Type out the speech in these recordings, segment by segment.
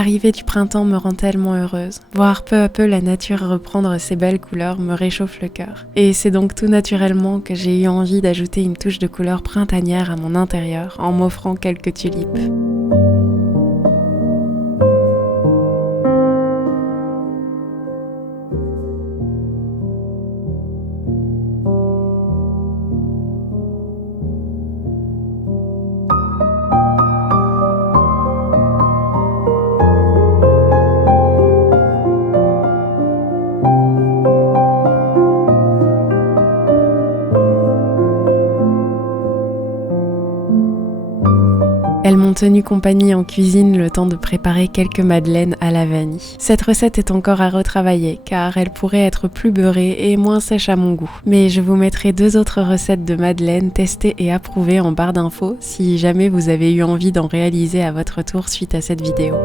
L'arrivée du printemps me rend tellement heureuse. Voir peu à peu la nature reprendre ses belles couleurs me réchauffe le cœur. Et c'est donc tout naturellement que j'ai eu envie d'ajouter une touche de couleur printanière à mon intérieur en m'offrant quelques tulipes. Elles m'ont tenu compagnie en cuisine le temps de préparer quelques madeleines à la vanille. Cette recette est encore à retravailler car elle pourrait être plus beurrée et moins sèche à mon goût. Mais je vous mettrai 2 autres recettes de madeleines testées et approuvées en barre d'infos si jamais vous avez eu envie d'en réaliser à votre tour suite à cette vidéo.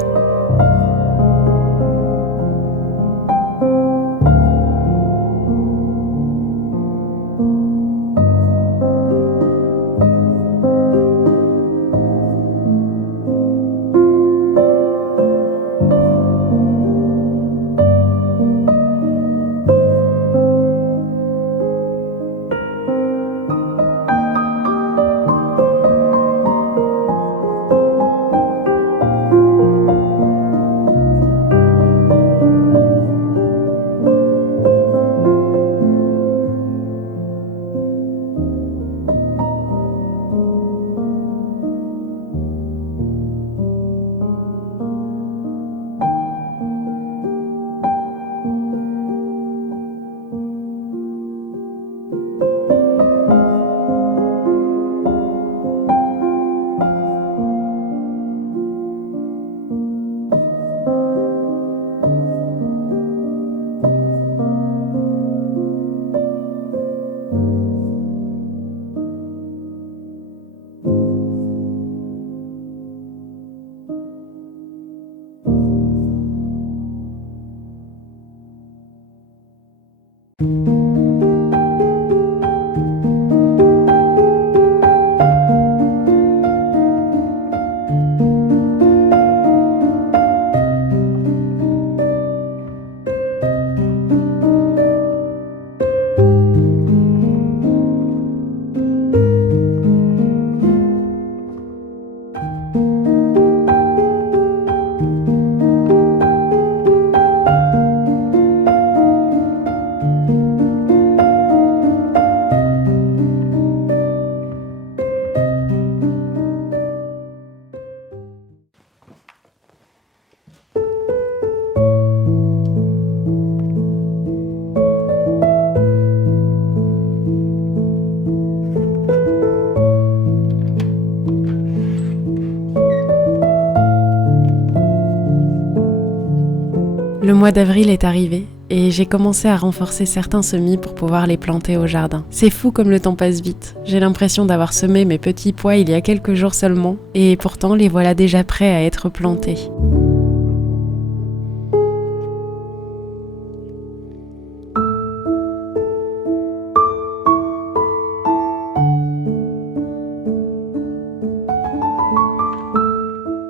Le mois d'avril est arrivé et j'ai commencé à renforcer certains semis pour pouvoir les planter au jardin. C'est fou comme le temps passe vite. J'ai l'impression d'avoir semé mes petits pois il y a quelques jours seulement et pourtant les voilà déjà prêts à être plantés.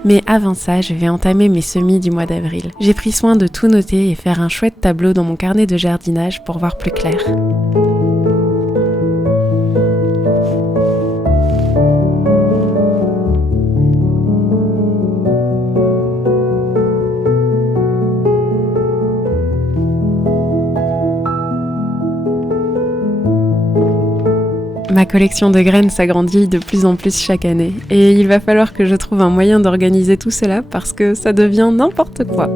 Mais avant ça, je vais entamer mes semis du mois d'avril. J'ai pris soin de tout noter et faire un chouette tableau dans mon carnet de jardinage pour voir plus clair. Ma collection de graines s'agrandit de plus en plus chaque année et il va falloir que je trouve un moyen d'organiser tout cela parce que ça devient n'importe quoi.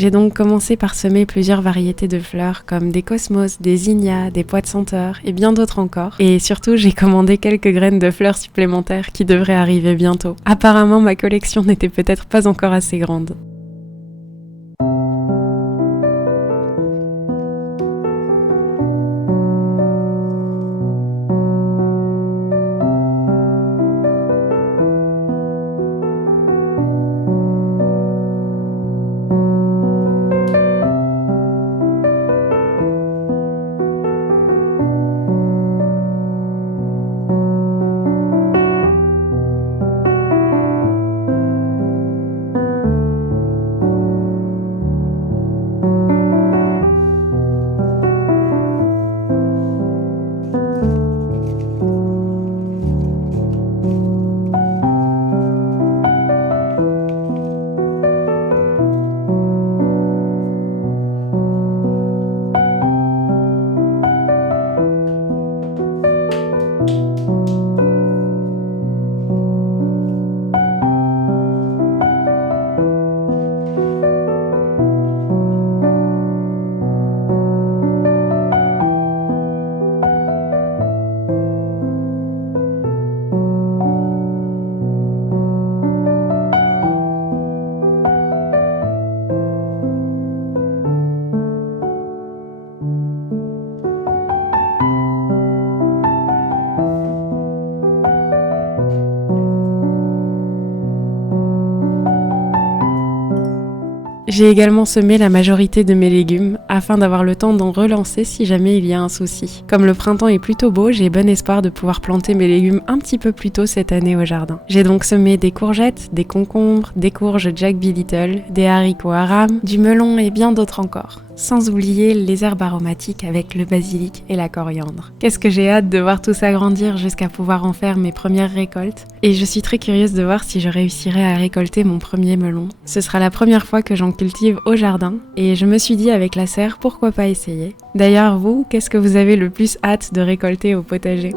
J'ai donc commencé par semer plusieurs variétés de fleurs comme des cosmos, des zinnias, des pois de senteur et bien d'autres encore. Et surtout, j'ai commandé quelques graines de fleurs supplémentaires qui devraient arriver bientôt. Apparemment, ma collection n'était peut-être pas encore assez grande. J'ai également semé la majorité de mes légumes afin d'avoir le temps d'en relancer si jamais il y a un souci. Comme le printemps est plutôt beau, j'ai bon espoir de pouvoir planter mes légumes un petit peu plus tôt cette année au jardin. J'ai donc semé des courgettes, des concombres, des courges Jack B. Little, des haricots haram, du melon et bien d'autres encore. Sans oublier les herbes aromatiques avec le basilic et la coriandre. Qu'est-ce que j'ai hâte de voir tout ça grandir jusqu'à pouvoir en faire mes premières récoltes. Et je suis très curieuse de voir si je réussirai à récolter mon premier melon. Ce sera la première fois que j'en cultive au jardin et je me suis dit avec la serre, pourquoi pas essayer. D'ailleurs vous, qu'est-ce que vous avez le plus hâte de récolter au potager ?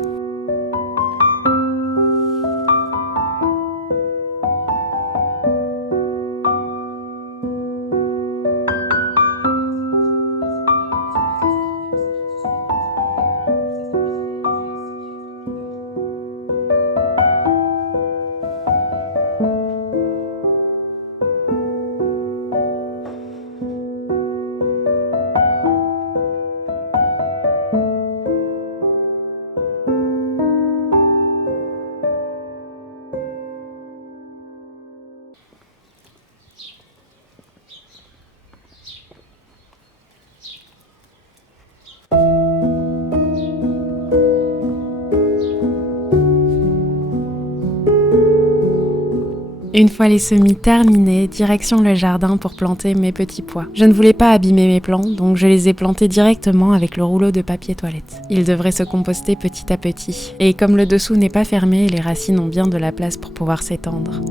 Une fois les semis terminés, direction le jardin pour planter mes petits pois. Je ne voulais pas abîmer mes plants, donc je les ai plantés directement avec le rouleau de papier toilette. Ils devraient se composter petit à petit. Et comme le dessous n'est pas fermé, les racines ont bien de la place pour pouvoir s'étendre.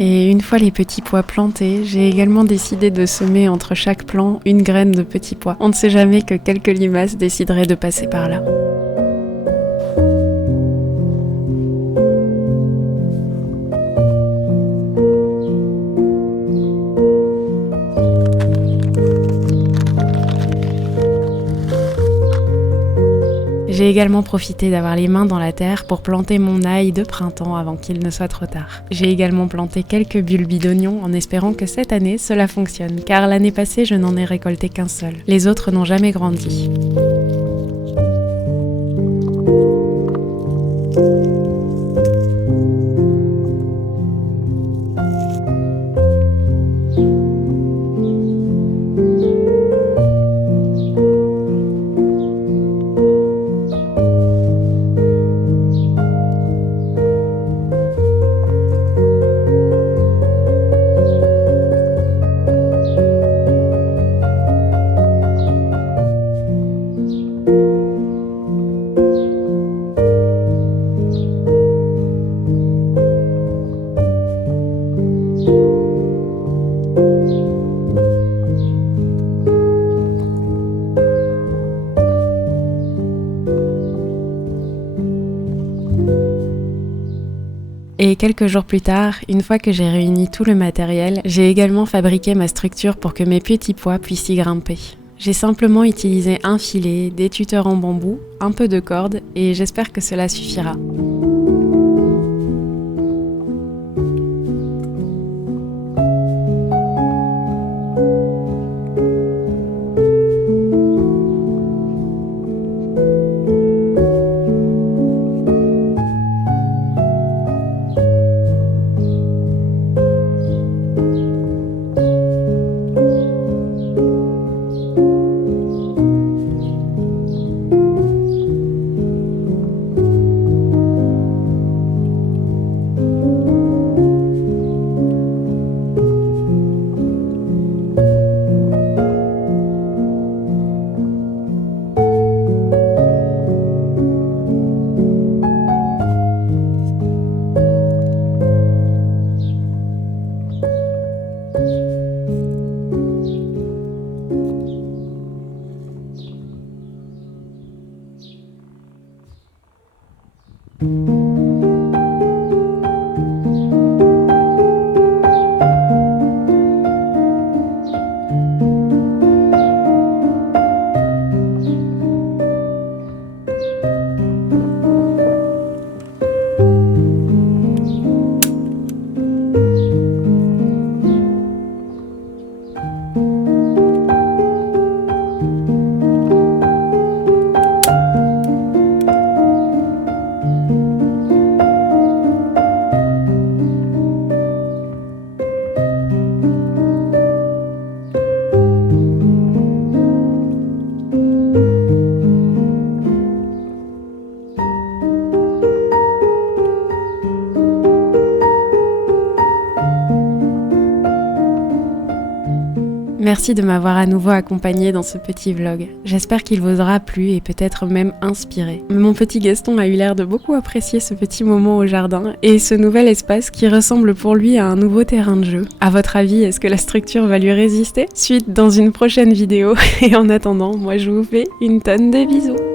Et une fois les petits pois plantés, j'ai également décidé de semer entre chaque plant une graine de petits pois. On ne sait jamais que quelques limaces décideraient de passer par là. J'ai également profité d'avoir les mains dans la terre pour planter mon ail de printemps avant qu'il ne soit trop tard. J'ai également planté quelques bulbes d'oignons en espérant que cette année cela fonctionne, car l'année passée je n'en ai récolté qu'un seul. Les autres n'ont jamais grandi. Et quelques jours plus tard, une fois que j'ai réuni tout le matériel, j'ai également fabriqué ma structure pour que mes petits pois puissent y grimper. J'ai simplement utilisé un filet, des tuteurs en bambou, un peu de corde et j'espère que cela suffira. Merci de m'avoir à nouveau accompagné dans ce petit vlog. J'espère qu'il vous aura plu et peut-être même inspiré. Mon petit Gaston a eu l'air de beaucoup apprécier ce petit moment au jardin et ce nouvel espace qui ressemble pour lui à un nouveau terrain de jeu. À votre avis, est-ce que la structure va lui résister? Suite dans une prochaine vidéo et en attendant, moi je vous fais une tonne de bisous.